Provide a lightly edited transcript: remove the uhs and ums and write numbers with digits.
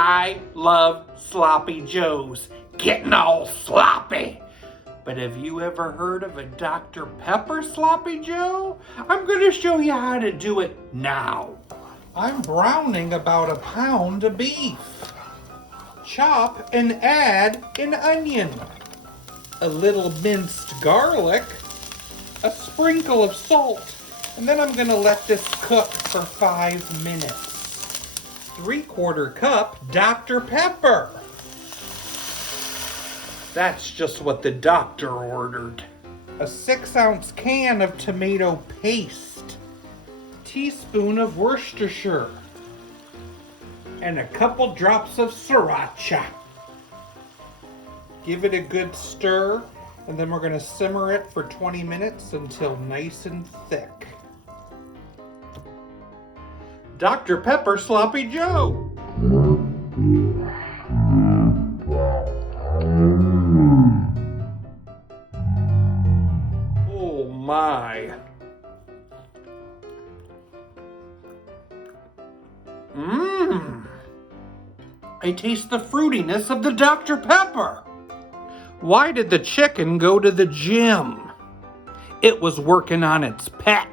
I love sloppy joes, getting all sloppy. But have you ever heard of a Dr. Pepper sloppy joe? I'm going to show you how to do it now. I'm browning about a pound of beef. Chop and add an onion, a little minced garlic, a sprinkle of salt, and then I'm going to let this cook for 5 minutes. 3/4 cup Dr. Pepper. That's just what the doctor ordered. A 6-ounce can of tomato paste. Teaspoon of Worcestershire. And a couple drops of sriracha. Give it a good stir, and then we're going to simmer it for 20 minutes until nice and thick. Dr. Pepper Sloppy Joe. Oh my. I taste the fruitiness of the Dr. Pepper. Why did the chicken go to the gym? It was working on its pec.